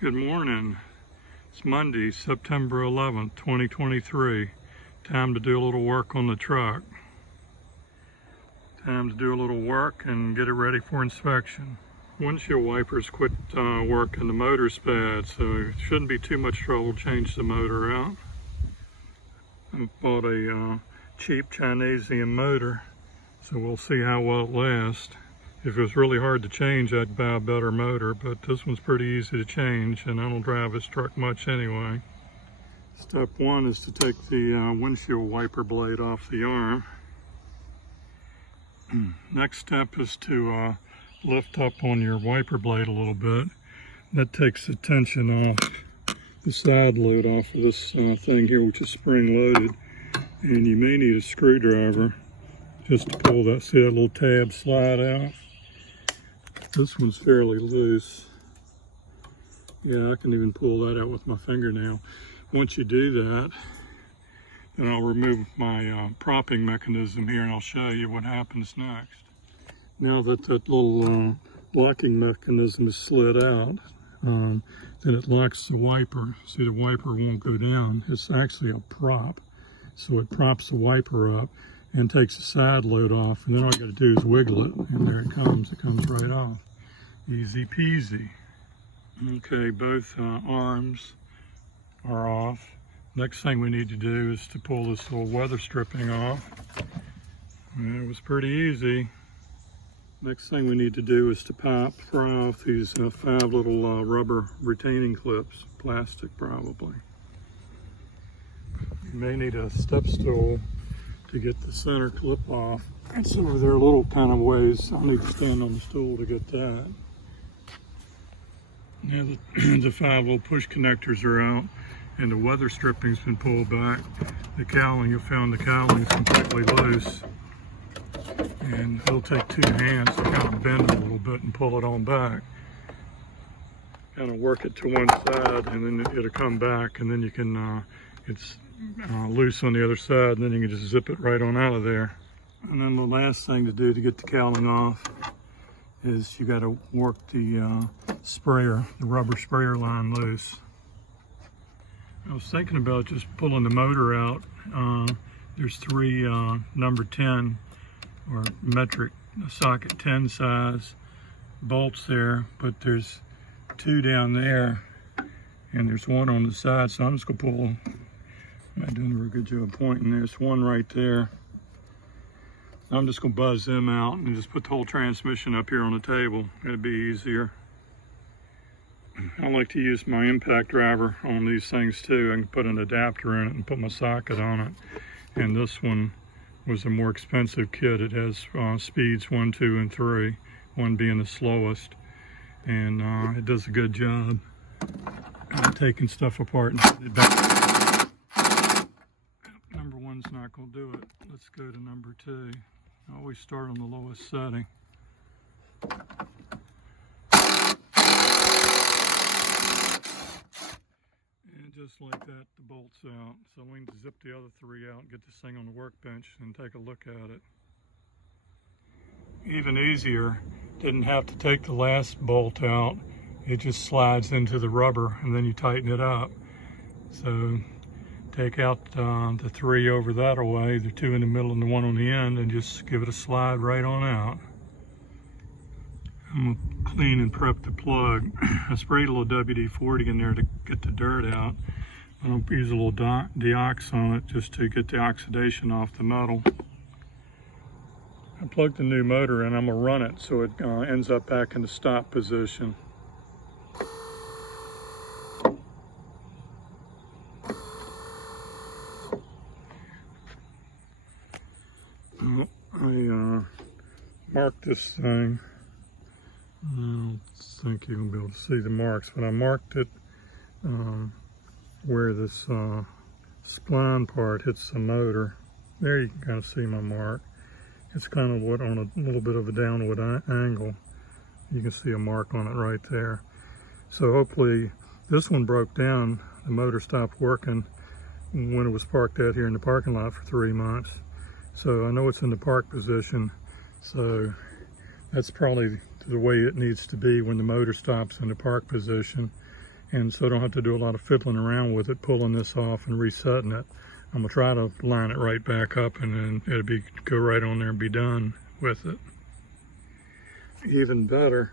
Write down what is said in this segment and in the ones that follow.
Good morning. It's Monday, September 11th, 2023. Time to do a little work on the truck. Time to do a little work and get it ready for inspection. Windshield wipers quit working, the motor's bad, so it shouldn't be too much trouble to change the motor out. I bought a cheap Chinesian motor, so we'll see how well it lasts. If it was really hard to change, I'd buy a better motor, but this one's pretty easy to change, and I don't drive this truck much anyway. Step one is to take the windshield wiper blade off the arm. Next step is to lift up on your wiper blade a little bit. That takes the tension off, the side load off of this thing here, which is spring loaded, and you may need a screwdriver just to pull that, see that little tab slide out. This one's fairly loose. Yeah, I can even pull that out with my fingernail. Once you do that, then I'll remove my propping mechanism here and I'll show you what happens next. Now that that little locking mechanism is slid out, then it locks the wiper. See, the wiper won't go down. It's actually a prop. So it props the wiper up and takes the side load off, and then all you got to do is wiggle it, and there it comes right off. Easy peasy. Okay, both arms are off. Next thing we need to do is to pull this little weather stripping off. And it was pretty easy. Next thing we need to do is to pry off these 5 little rubber retaining clips, plastic probably. You may need a step stool to get the center clip off. And so there are little kind of ways I'll need to stand on the stool to get that. Now the 5 little push connectors are out and the weather stripping's been pulled back. The cowling, you'll find the cowling's completely loose. And it'll take 2 hands to kind of bend it a little bit and pull it on back. Kind of work it to one side and then it'll come back, and then you can, it's loose on the other side, and then you can just zip it right on out of there. And then the last thing to do to get the cowling off is you got to work the sprayer, the rubber sprayer line loose. I was thinking about just pulling the motor out. There's 3 number 10 or metric socket 10 size bolts there, but there's 2 down there and there's 1 on the side, so I'm just gonna pull. I'm not doing a real good job pointing. There's 1 right there. I'm just gonna buzz them out and just put the whole transmission up here on the table. It'll be easier. I like to use my impact driver on these things too. I can put an adapter in it and put my socket on it. And this one was a more expensive kit. It has speeds 1, 2, and 3, 1 being the slowest. And it does a good job taking stuff apart and putting it back. Number 1's not gonna do it. Let's go to number 2. I always start on the lowest setting. And just like that, the bolt's out. So we can zip the other 3 out and get this thing on the workbench and take a look at it. Even easier, didn't have to take the last bolt out. It just slides into the rubber and then you tighten it up. So take out the 3 over that away, the 2 in the middle and the 1 on the end, and just give it a slide right on out. I'm gonna clean and prep the plug. I sprayed a little WD-40 in there to get the dirt out. I'm gonna use a little deox on it just to get the oxidation off the metal. I plugged the new motor in. I'm gonna run it so it ends up back in the stop position. I marked this thing. I don't think you're going to be able to see the marks, but I marked it where this spline part hits the motor. There you can kind of see my mark. It's kind of on a little bit of a downward angle. You can see a mark on it right there. So hopefully this one broke down. The motor stopped working when it was parked out here in the parking lot for 3 months. So I know it's in the park position. So that's probably the way it needs to be when the motor stops in the park position. and so I don't have to do a lot of fiddling around with it, pulling this off and resetting it. I'm gonna try to line it right back up, and then it'll go right on there and be done with it. Even better,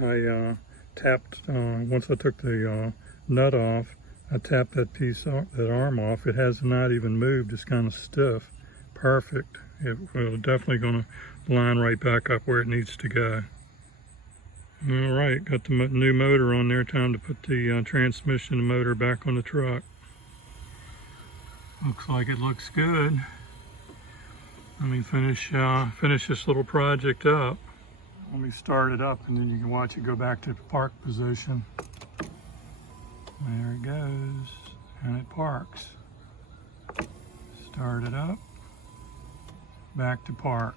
I tapped, once I took the nut off, I tapped that arm off. It has not even moved, it's kind of stiff. Perfect. It's definitely gonna line right back up where it needs to go. All right, got the new motor on there. Time to put the transmission and motor back on the truck. Looks like it looks good. Let me finish this little project up. Let me start it up, and then you can watch it go back to the park position. There it goes, and it parks. Start it up, back to park.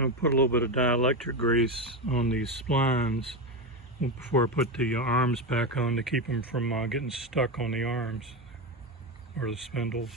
I'll put a little bit of dielectric grease on these splines before I put the arms back on to keep them from getting stuck on the arms or the spindles.